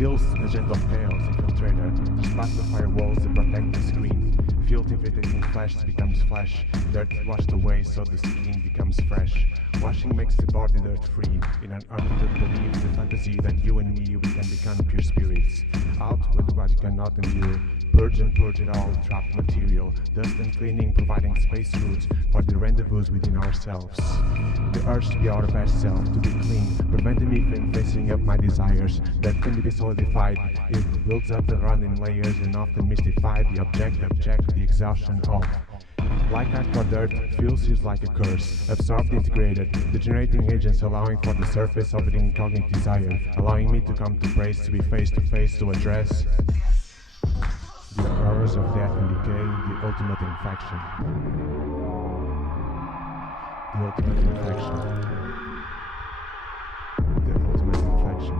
Filth, agent of chaos, infiltrator, just past the firewalls that protect the screen. Filth infiltrating flesh becomes flesh, dirt washed away so the skin becomes fresh. Washing makes the body dirt free, in an art that believes the fantasy that you and me, we can become pure spirits. Out where the body cannot endure, purge and purge it all, trapped material, dust and cleaning providing space roots for the rendezvous within ourselves. The urge to be our best self, to be clean, preventing me from facing up my desires that can be solidified. It builds up and run in layers and often mystify the object, the exhaustion of. Like hardcore dirt, Filth is like a curse, absorbed, integrated, degenerating agents allowing for the surface of an incognite desire, allowing me to come to praise, to be face to face, to address the horrors of death and decay, the ultimate infection. The ultimate infection. The ultimate infection.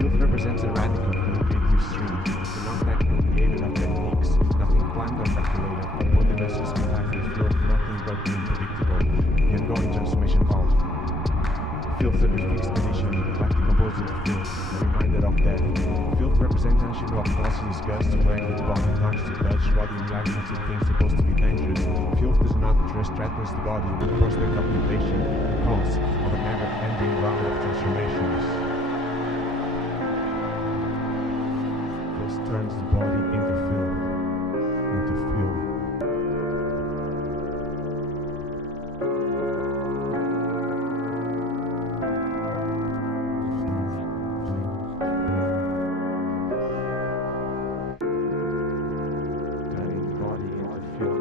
Filth represents a radical innovative stream, the non-technical behavior of techniques, nothing planned or calculated, what the vessels contact with Filth, nothing but the unpredictable, the ongoing transformation of. Filth at a fixed condition, like the composite of Filth, a reminder of death. Filth represents ancient of causes disgust, language, body, touch, to touch, body reactions to things supposed to be dangerous. Filth does not just threatens the body with the prospect of mutation, because of a never-ending round of transformations. Turns the body into filth, into fuel. Turning the body into fuel.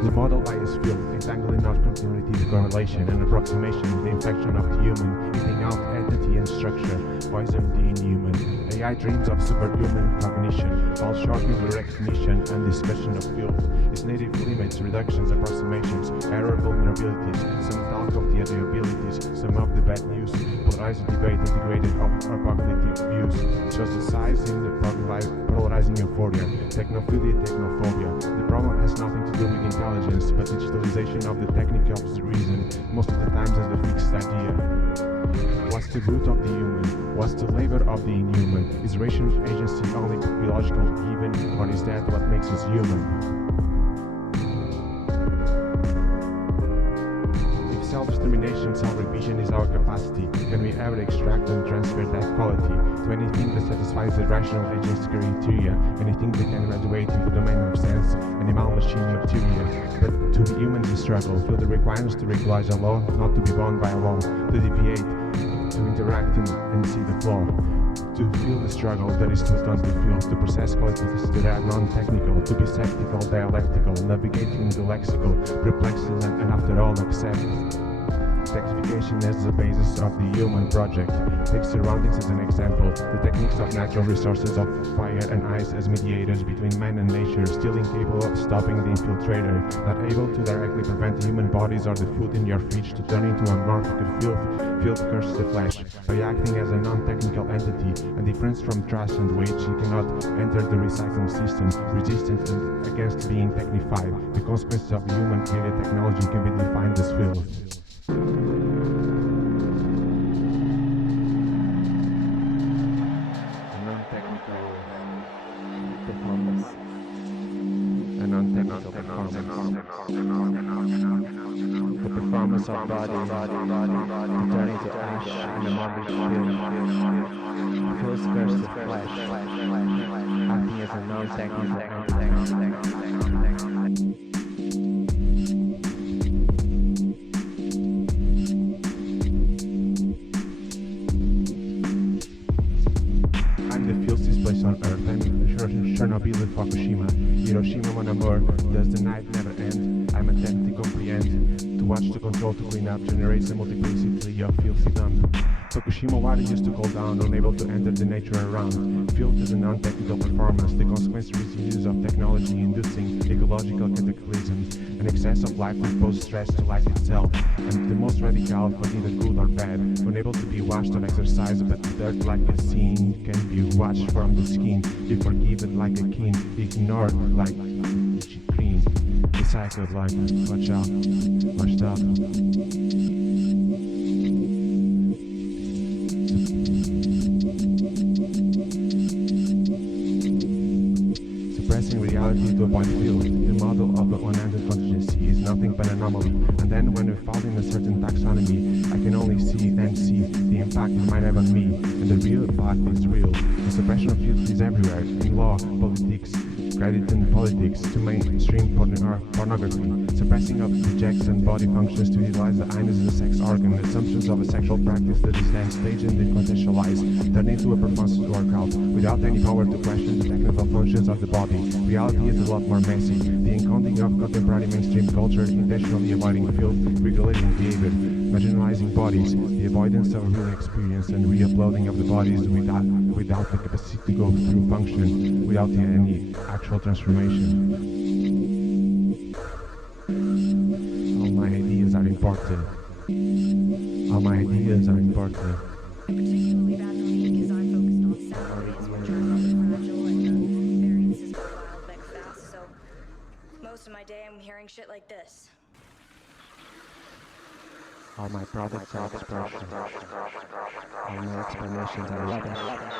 The model bias field, entangling our continuity, the correlation and approximation, the infection of the human, eating out entity and structure, poison the inhuman. AI dreams of superhuman cognition, fall short in the recognition and discussion of Filth. Its native limits, reductions, approximations, error vulnerabilities, some talk of the other abilities, some of the bad news, polarized debate, integrated apocalyptic views, shows the size in the polarizing euphoria, technophilia, technophobia. The problem has nothing to do with intelligence, but digitalization of the technique of the reason, most of the times as the fixed idea. What's the root of the human? What's the labor of the inhuman? Is rational agency only biological given, or is that what makes us human? If self-determination, self-revision is our capacity, can we ever extract and transfer that quality to anything that satisfies the rational agency criteria, anything that can graduate into the domain of sense, animal, machine, material? But to be human is a struggle, feel the requirements to regularize a law, not to be bound by a law, to deviate, to interact and see the flaw, to feel the struggle that is too done to feel, to process qualities that are non-technical, to be skeptical, dialectical, navigating the lexical, perplexing and after all accept. Technification as the basis of the human project. Take surroundings as an example, the techniques of natural resources of fire and ice as mediators between man and nature, still incapable of stopping the infiltrator, not able to directly prevent human bodies or the food in your fridge to turn into a morphic filth. Filth curses the flesh. By acting as a non-technical entity, a difference from trust and weight, she cannot enter the recycling system, resistant and against being technified. The consequences of human created technology can be defined as filth. A non-technical performance. A non-technical non-technical performance. The performance of body to turn into ash in a morbid film. Feels cursed flesh, acting as a non-technical entity. I'm the filthiest place on earth. I'm Chernobyl and Fukushima. Hiroshima, mon amour. Does the night never end? I'm attempt to comprehend. To watch, to control, to clean up, generates a multiplicity of filthy dump. Fukushima water used to cool down, unable to enter the nature around. Filth is a non-technical performance, the consequence residues of technology inducing ecological cataclysms, an excess of life that poses stress to life itself, and the most radical for neither good or bad, unable to be washed or exercised, but the dirt like a scene can be watched from the skin, be forgiven like a king, ignored like cream, recycled like watch out, washed up. Suppressing reality to a point field, the model of the unended contingency is nothing but an anomaly, and then when we fall in a certain taxonomy, I can only see the impact it might have on me, and the real impact is real. The suppression of youth is everywhere, in law, politics, credit and politics, to mainstream pornography, suppressing of the sex and body functions to utilize the anus as a sex organ, assumptions of a sexual practice that is then staged and decontextualized, turned into a performance workout, without any power to question the technical functions of the body. Reality is a lot more messy. The encoding of contemporary mainstream culture, intentionally avoiding filth, regulating behavior, marginalizing bodies, the avoidance of real experience and re-uploading of the bodies without the capacity to go through function, without any actual transformation. All my ideas are important. All my ideas are important. Particularly bad for me because I'm focused on salaries, which are rather fragile, and the variances go wild back fast, so most of my day I'm hearing shit like this. All my products are expression. All my explanations are expression.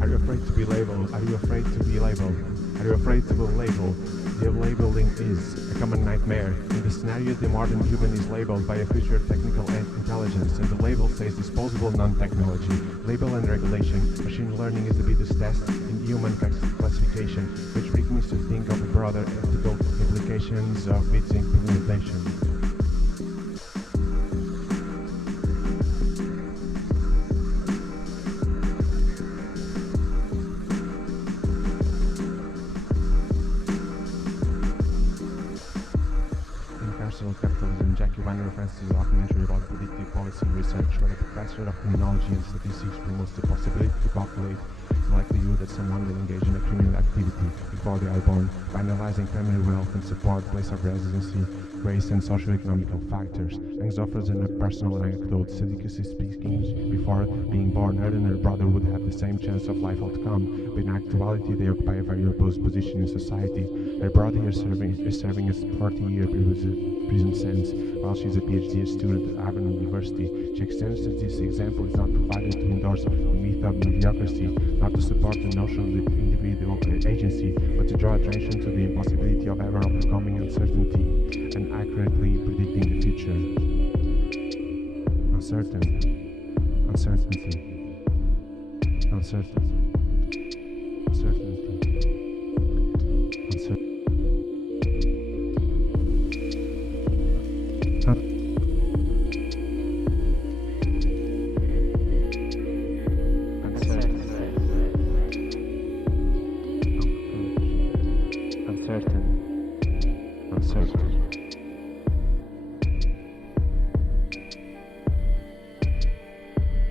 Are you afraid to be labeled? Are you afraid to be labeled? Are you afraid to be labeled? The labeling is a common nightmare. In the scenario, the modern human is labeled by a future technical intelligence, and the label says disposable non-technology. Label and regulation. Machine learning is the biggest test in human classification, which brings me to think of the broader ethical implications of its implementation. Capitalism, Jackie Weiner references a documentary about predictive policy research where a professor of criminology and statistics promotes the possibility to calculate the likelihood that someone will engage in a criminal activity before they are born by analyzing family wealth and support, place of residency, race and socio-economical factors. Hanks offers a personal anecdote. Statistically speaking, before being born, her and her brother would have the same chance of life outcome, but in actuality they occupy a very opposed position in society. Her brother is serving a 40-year prison sentence, while she is a PhD student at Harvard University. She extends that this example is not provided to endorse the myth of mediocrity, not to support the notion of individual agency, but to draw attention to the impossibility of ever overcoming uncertainty and accurately predicting the future. Uncertainty. Uncertainty. Uncertainty.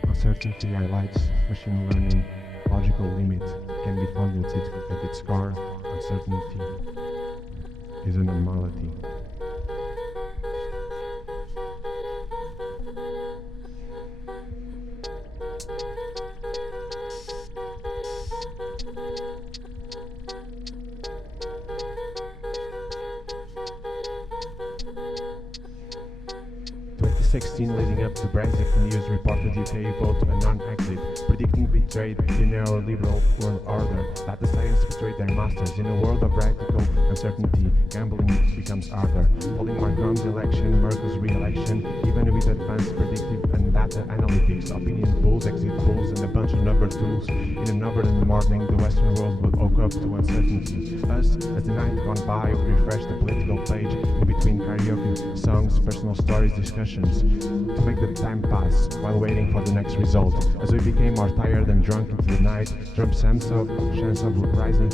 Uncertainty highlights machine learning logical limit can be found at its core. Uncertainty is an anomaly. 2016 leading up to Brexit, the news reported UK vote a non-exit, predicting betrayed the neoliberal world order. Data science betrayed their masters. In a world of radical uncertainty, gambling becomes harder. Following Macron's election, Merkel's re-election, even with advanced predictive and data analytics, opinion polls, exit polls, and a bunch of number tools, in an overnight morning, the Western world will woke up to uncertainty. Us, as the night gone by, we refreshed the political page in between karaoke, songs, personal stories, discussions, to make the time pass while waiting for the next result. As we became more tired and drunk into the night, Trump's chance of rising,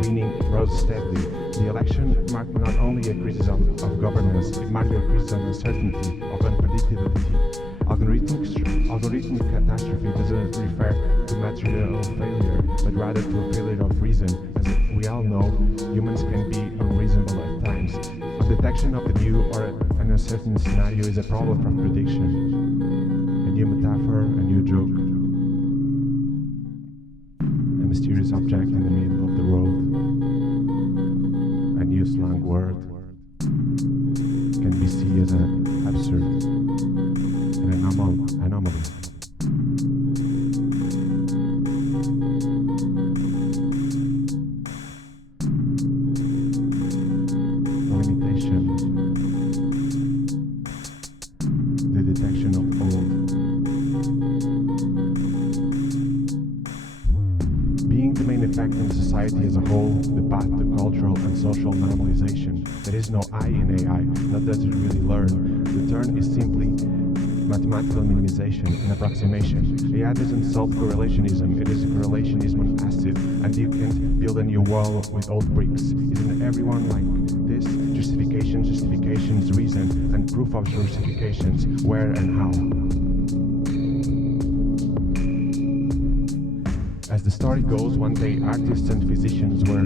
winning rose steadily. The election marked not only a crisis of governance, it marked a crisis of uncertainty, of unpredictability. Algorithmic catastrophe doesn't refer to material failure, but rather to a failure of reason. As we all know, humans can be unreasonable at times. A detection of the new or an uncertain scenario is a problem from prediction. A new metaphor, a new joke. A mysterious object in the middle of the road. A new slang word can be seen as an absurd, an anomaly. A limitation. The detection of old. Being the main effect in society as a whole, the path to cultural and social normalization. There is no I in AI, not that you really learn. The term is simply mathematical minimization and approximation. AI doesn't solve correlationism, it is a correlationism on acid, and you can't build a new wall with old bricks. Isn't everyone like this? Justifications, reason, and proof of justifications, where and how. As the story goes, one day artists and physicians were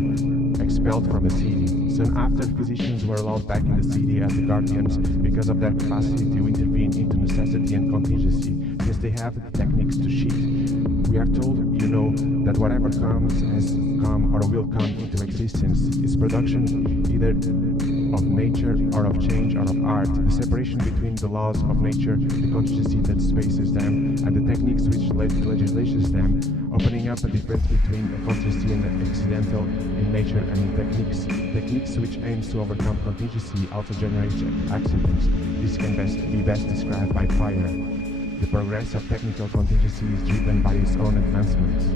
expelled from the city. Soon after, physicians were allowed back in the city as the guardians because of their capacity to intervene into necessity and contingency, because they have the techniques to cheat. We are told, that whatever comes has come or will come into existence is production either of nature or of change or of art. The separation between the laws of nature, the contingency that spaces them, and the techniques which legislates them, opening up a difference between a contingency and an accidental in nature and in techniques. Techniques which aims to overcome contingency also generate accidents. This can be best described by fire. The progress of technical contingency is driven by its own advancements.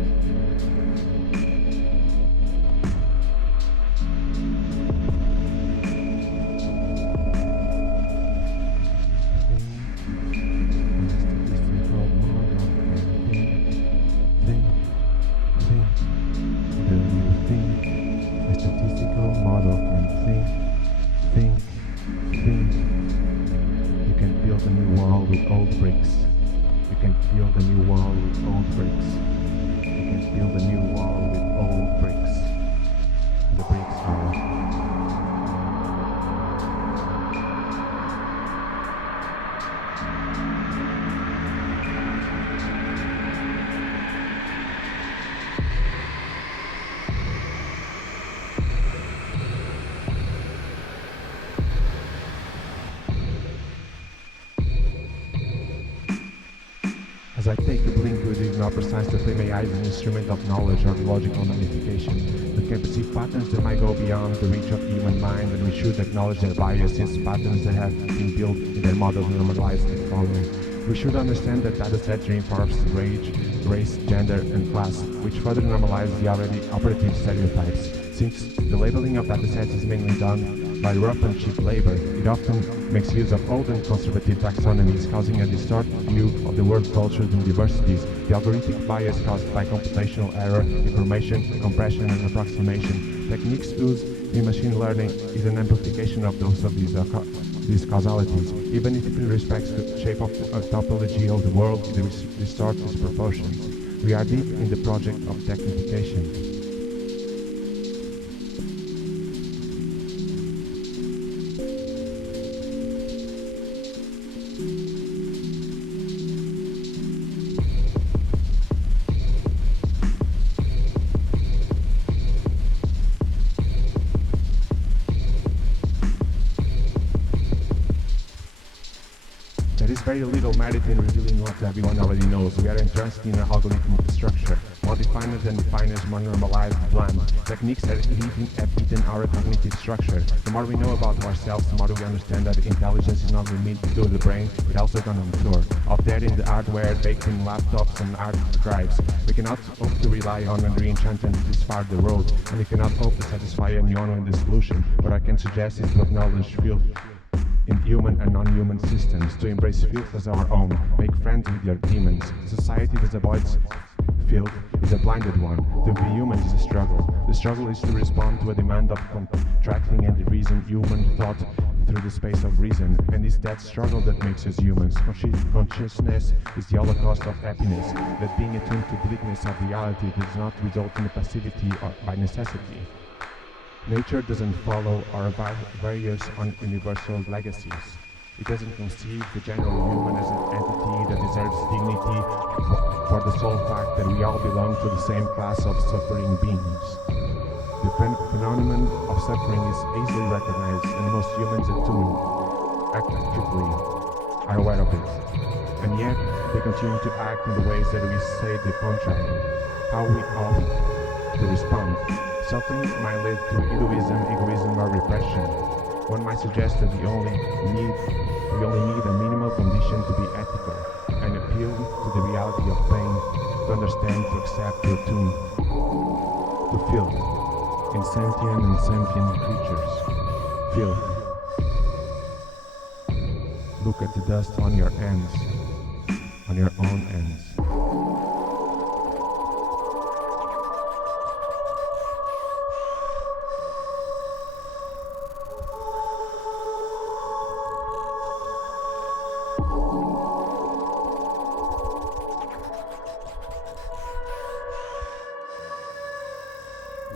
As I take the blink, it is not precise to frame AI as an instrument of knowledge or logical magnification, but can perceive patterns that might go beyond the reach of the human mind, and we should acknowledge their bias since patterns that have been built in their models normalize the following. We should understand that datasets reinforce race, gender, and class, which further normalize the already operative stereotypes. Since the labeling of datasets is mainly done by rough and cheap labor, it often makes use of old and conservative taxonomies, causing a distorted view of the world cultures and diversities. The algorithmic bias caused by computational error, information, compression, and approximation. Techniques used in machine learning is an amplification of these causalities. Even if it respects the shape of the topology of the world, it distorts its proportions. We are deep in the project of technification. There is very little merit in revealing what everyone already knows. We are entrenched in an algorithmic structure. More definers and definers, more normalized blend. Techniques have eaten our cognitive structure. The more we know about ourselves, the more we understand that intelligence is not limited to the brain, but also on the floor. Out there in the hardware, baked in laptops and hard drives. We cannot hope to rely on the enchantment that is far the road, and we cannot hope to satisfy anyone in the solution. What I can suggest is to acknowledge filth in human and non-human systems, to embrace filth as our own, make friends with your demons. A society that avoids filth is a blinded one. To be human is a struggle. The struggle is to respond to a demand of contracting and reason human thought through the space of reason, and it's that struggle that makes us humans. Consciousness is the holocaust of happiness, that being attuned to bleakness of reality does not result in passivity or by necessity. Nature doesn't follow our various universal legacies. It doesn't conceive the general human as an entity that deserves dignity for the sole fact that we all belong to the same class of suffering beings. The phenomenon of suffering is easily recognized, and most humans actively are aware of it. And yet, they continue to act in the ways that we say the contrary. How we ought to respond. Suffering might lead to egoism, or repression. One might suggest that we only need a minimal condition to be ethical, and appeal to the reality of pain, to understand, to accept, to attune, to feel, in sentient and sentient creatures. Feel. Look at the dust on your ends, on your own ends.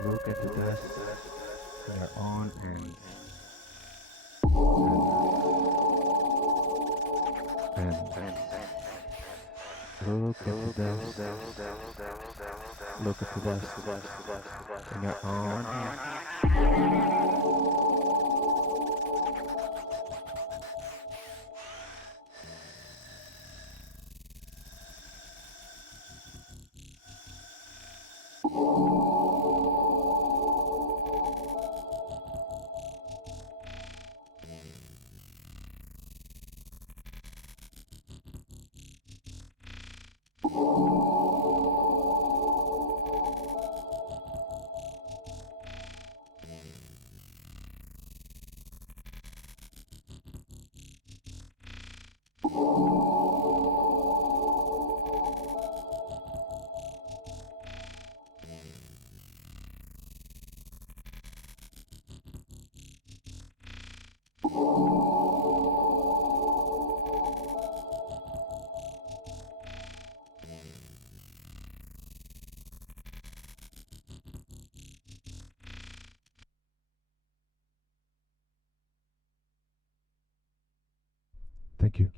Look at the dust on your own ends. And look at the dust. Look at the dust on your own ends. Thank you.